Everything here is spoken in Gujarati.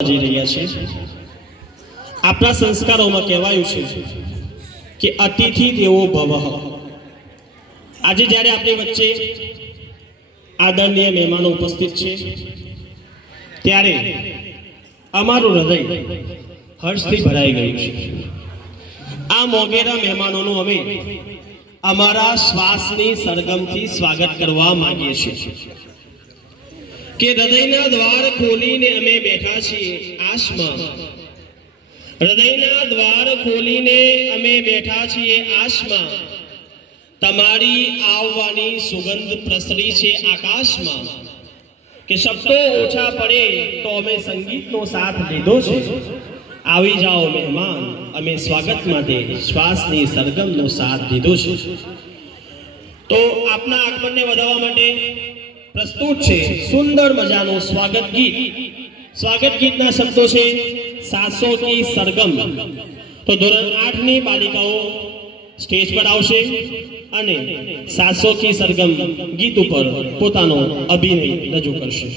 જઈ રહ્યા છે। આપણા સંસ્કારોમાં કહેવાયું છે કે અતિથિ દેવો ભવઃ। આજે જ્યારે આપણી વચ્ચે આદરણીય મહેમાનો ઉપસ્થિત છે ત્યારે અમારું હૃદય હર્ષથી ભરાઈ ગયું છે। આ મોગેરા મહેમાનોનું અમે અમારા શ્વાસની સરગમથી સ્વાગત કરવા માંગીએ છીએ કે હૃદયના દ્વાર ખોલીને અમે બેઠા છીએ આશમાં। હૃદયના દ્વાર ખોલીને અમે બેઠા છીએ આશમાં। તમારી આવવાની સુગંધ પ્રસરી છે આકાશમાં કે શબ્દો ઓછા પડે તો અમે સંગીતનો સાથ લીધો છે। આવી જાઓ મહેમાન, અમે સ્વાગત માટે શ્વાસની સરગમનો સાથ લીધો છે। તો આપના આગમનને વધારવા માટે પ્રસ્તુત છે સુંદર મજાનું સ્વાગત ગીત। સ્વાગત ગીતના શબ્દો છે સાસો કી સરગમ। તો ધોરણ 8 ની બાલિકાઓ સ્ટેજ પર આવશે અને સાસો કી સરગમ ગીત ઉપર પોતાનો અભિનય રજૂ કરશે।